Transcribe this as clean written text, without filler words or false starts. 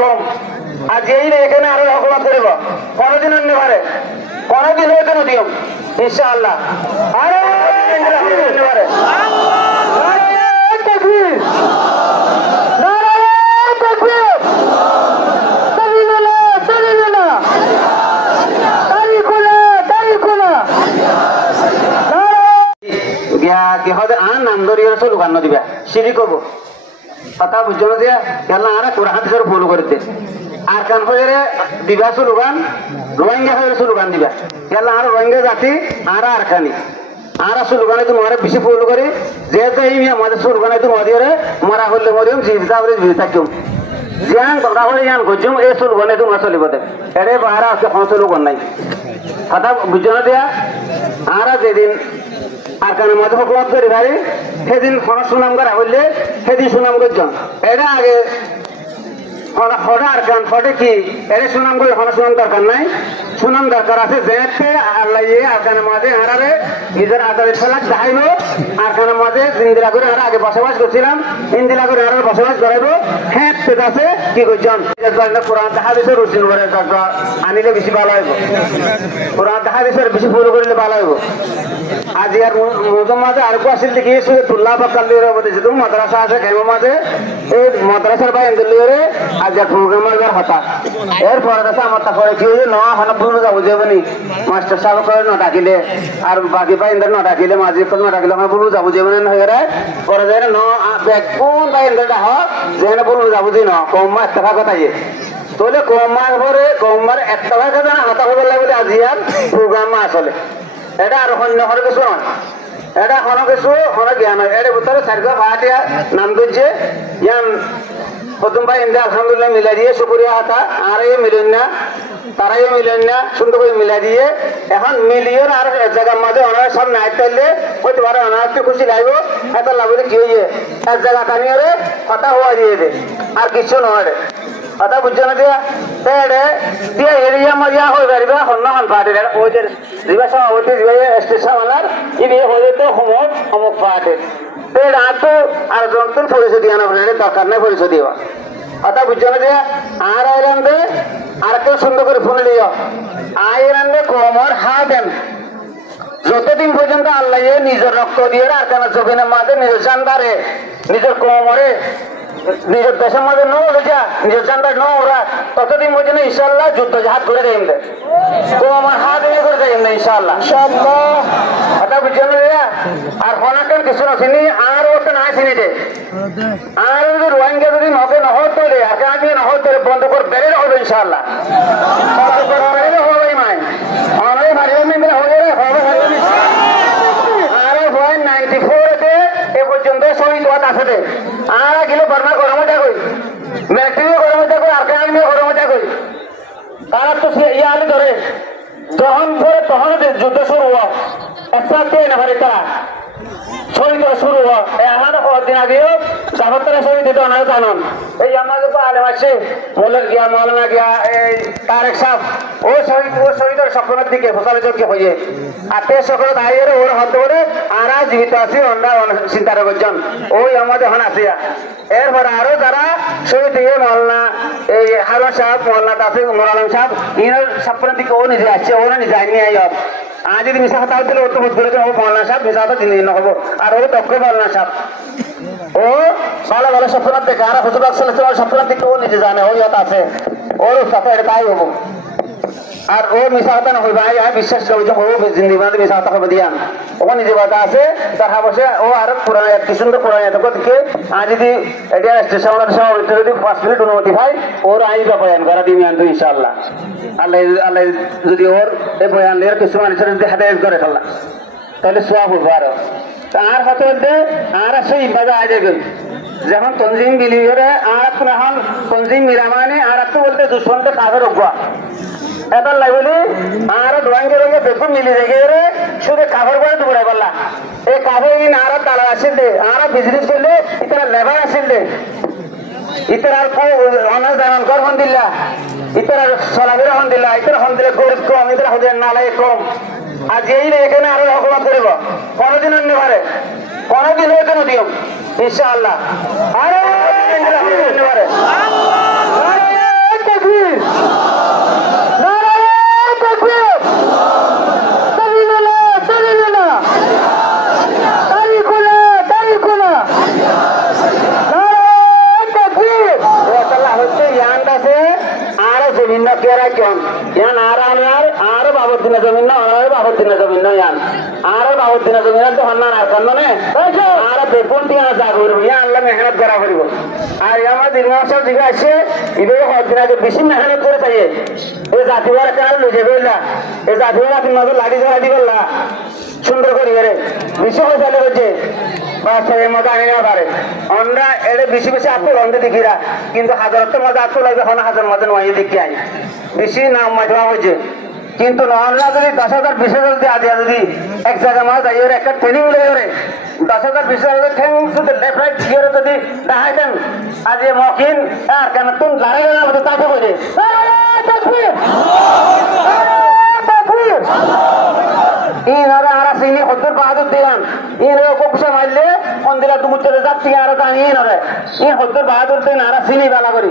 কম আর যেই এখানে আরো হকমত করব কোনদিন অন্য পারে কোনদিন হয়ে কেন দিও ইনশাআল্লাহ আরো অন্য পারে নাম ধরিয়ে স্লোগান দিবা সিঁড়ি করবো কথা বুঝছো না যে কেলা আরে কোরআন হাদিসের ফলো করতে আর কান হয়ে দিবা স্লোগান রোহিঙ্গা হয়ে স্লোগান দিবা কেলা আর রোহিঙ্গা জাতি আর খানি আর স্লোগানে তোমার বেশি ফলো করি যেহেতু এই আমাদের স্লোগানে তো মদিয়ে মরা হলে মরিম জীবিতা হলে জীবিত থাকিম জ্ঞান কথা বলে জ্ঞান করছুম এই স্লোগানে তোমার চলিব এরে বাহারা আজকে কোনো স্লোগান নাই কথা বুঝছো না দিয়া আর যেদিন আর কারণ মধ্যে হকমত করি ভাই সেদিন কোনো সুনাম করা হইলে সেদিন সুনাম করছেন এটা আগে ফটো আর কান ফটো কি এটা সুনাম করলে কোনো সুনাম দরকার নাই সুনাম দরকার আছে যেতে আল্লাহ আর কানের মাঝে হারাবে নিজের আদারের ফেলাক দেখাইব আর কানের মাঝে ইন্দিরা করে আর আগে বসবাস করছিলাম ইন্দিরা করে আর বসবাস করাইবো হ্যাঁ ঠিক আছে কি করছেন কোরআন দেখা দিছে রুচিন করে আনিলে বেশি ভালো হইব কোরআন দেখা দিছে বেশি ফলো করলে ভালো হইব আজ ইয়ার মৌজুম মাঝে আর আসিল দেখি তুল্লা বা কাল্লির মধ্যে যেহেতু মাদ্রাসা আছে কেমন মাঝে এই মাদ্রাসার বা এন্দিলিওরে আজ ইয়ার প্রোগ্রামের হতা এরপরে আছে আমার তারপরে কি হয়েছে না হন ভুলে যাবো যাবনি মাস্টার সাহেব করে না ডাকিলে আর বাকি বা ইন্দার না ডাকিলে মাঝে না ডাকিলে আমার বলু যাবো যাবনি হয়ে গেলে পরে যায় না কোন বা ইন্দারটা হোক যেখানে বলু যাবো যে না কম মাস টাকা কথাই তাহলে কম মাস পরে কম মাস 1 টাকা কথা হাতা হবার লাগবে আজ ইয়ার প্রোগ্রাম আসলে এটা আর অন্য কোনো কিছু নয় এটা কোনো কিছু কোনো জ্ঞান হয় এর ভিতরে সার্গা ভাটিয়া নাম দিচ্ছে ইয়ান প্রথম ভাই ইন্দা আলহামদুলিল্লাহ মিলাই দিয়ে শুক্রিয়া হাতা আর এই মিলেন না তারাই মিলেন না সুন্দর করে মিলাই দিয়ে এখন মিলিয়ে আর এক জায়গার মাঝে ওনারা সব নাই তাইলে হইতে পারে ওনারা একটু খুশি লাগবে এত লাগবে কি হইয়ে এক জায়গা টানিয়ে কথা হওয়া দিয়ে দে আর কিছু নয় কথা বুঝছো না দিয়া দিয়ে এরিয়া মজা হয়ে পারবে অন্য হন পার্টির ওই যে দিবা সভাপতি দিবা স্টেশন ওনার ইনি হয়ে তো অমুক পার্টির তো আর যন্ত্র পরিচয় দিয়ে না দরকার নেই পরিচয় দিবা কথা বুঝছো না দিয়া আর আইলাম দে আর কেউ সুন্দর করে ফোন দিও আইলাম দে কমর হা দেন যতদিন পর্যন্ত আল্লাহ নিজের রক্ত দিয়ে আর কেন জমিনের মাঝে নিজের জানদারে নিজের কোমরে নিজের দেশের মধ্যে নোজা নিজের জানদার ন ওরা ততদিন পর্যন্ত ইনশাল্লাহ যুদ্ধ জাহাজ করে দেয় তো আমার হাত এনে করে দেয় ইনশাল্লাহ কথা বুঝছেন আর হনাকেন কিছু না চিনি আর ওটা না চিনি দে আর যদি রোহিঙ্গা যদি নকে নহর তোলে আর আমি নহর তোলে বন্ধ করে বেড়ে হবে ইনশাল্লাহ বেড়ে হবে মাই অনেক মারিয়ে মিলে হয়ে হবে আর 94 এ পর্যন্ত শহীদ হওয়া আছে আর গেলে বর্মা গরমে থাকুই ম্যাট্রিও গরমে থাকুই আর আমিও গরমে থাকুই তারা তো ইয়ে আলে ধরে যখন পরে তখন যুদ্ধ শুরু হওয়া একসাথে না পারে তারা শহীদ শুরু হওয়া এখন কদিন আগেও জাফরতলা শহীদ দিতে ওনারা জানান এই আমাদের তো আলেম আসছে মোলের গিয়া মৌলানা গিয়া এই তারেক সাহেব ও শহীদের স্বপ্নের দিকে ফসালিজকে হয়ে আর তে সকল দাঁড়িয়ে ওর হতে করে আর জীবিত আছি ওরা চিন্তা করছেন ওই আমাদের এখন আসিয়া এরপরে আরো যারা শহীদ দিয়ে মৌলানা এই হারুন সাহেব মৌলানা তাফিক মোলালাম সাহেব ইনার স্বপ্নের দিকে ও নিজে আসছে ওরা নিজে আইনি আই আর যদি মিশা কথা হচ্ছিল ও তো বোধ করেছে ও মৌলানা সাহেব মিশা কথা জিনিস নহবো আর ও দক্ষ মৌলানা সাহেব ও ভালো ভালো স্বপ্নের দেখে আর হুজুর স্বপ্নের দিকে ও নিজে জানে ওই হতা আছে ওর সাথে তাই হবো আর ও মিশা কথা না হইবা বিশ্বাস করছে ও জিন্দিবাদ মিশা কথা হবে দিয়া ও নিজে কথা আছে তার বসে ও আর পুরান কি সুন্দর পুরান এতকে আর যদি এটা স্টেশনের সভাপতি যদি 5 মিনিট অনুমতি হয় ওর আইবা বয়ান করা দিবি আনতো ইনশাআল্লাহ আল্লাহ আল্লাহ যদি ওর এই বয়ান এর কিছু মানুষের যদি হাতে করে ফেললা তাহলে সওয়াব হবে আর হাতে আর আছে ইবাদত আজে গেল যখন তনজিম বিলিয়রে আর এখন তনজিম মিরামানি আর একটু বলতে দুশ্মনটা কাজে রোগবা এটা লাগবে আর ড্রয়িং রঙে দেখুন মিলি রেখে শুধু কাপড় করে দুপুরে পারলা এই কাপড় আর তালা আসেন দে আর বিজনেস করলে ইতারা লেবার আসেন দে ইতারা অনাজ দান কর হন দিল্লা ইতারা সলাবিরা হন দিল্লা ইতারা হন দিলে গরিব কম ইতারা হন নালাই কম আর যেই এখানে আরো হকমত করব কোনদিন অন্য পারে কোনদিন হয়ে কেন দিও ইনশাআল্লাহ আরো অন্য পারে জমিন না কে রাখেন ইয়ান আর বাবর দিনা জমিন না আর বাবর দিনা জমিন না ইয়ান আর বাবর দিনা জমিন তো হন্না আর কান্ন নে আর বেগুন দিয়া যা করব ইয়া আল্লাহ মেহনত করা করব আর আমার দিন মাসের দিকে আসে ইবে হদিনাকে বেশি মেহনত করে চাইয়ে এই জাতিবার কাল লইছে বললা এই জাতিবার আপনি নজর লাগি ধরা দিবল্লা সুন্দর করি রে বেশি হয়ে চলে হচ্ছে বাস্তবের মজা আনি না পারে আমরা এর বেশি বেশি আত্ম লন্ডে দেখিরা কিন্তু হাজারত মজা আত্ম লাগবে হন হাজার মজা নয় দেখি আই বেশি নাম মজা হয়েছে কিন্তু নহল্লা যদি 10,000 20,000 যদি আজ যদি এক জায়গা মাছ যাই একটা ট্রেনিং লেগে 10,000 20,000 ঠেং শুধু লেফট রাইট গিয়ে যদি দেখাই দেন আজ মকিন আর কেন তুমি লাড়াই না তাকে বোঝে ইনারা আর সিনি হদ্দুর বাহাদুর দিলাম ইনারা কোপসা মারলে মন্দিরা তুমি চলে যাচ্ছি আর জানিয়ে নরে ই হদ্দুর বাহাদুর দিন আর সিনি বেলা করি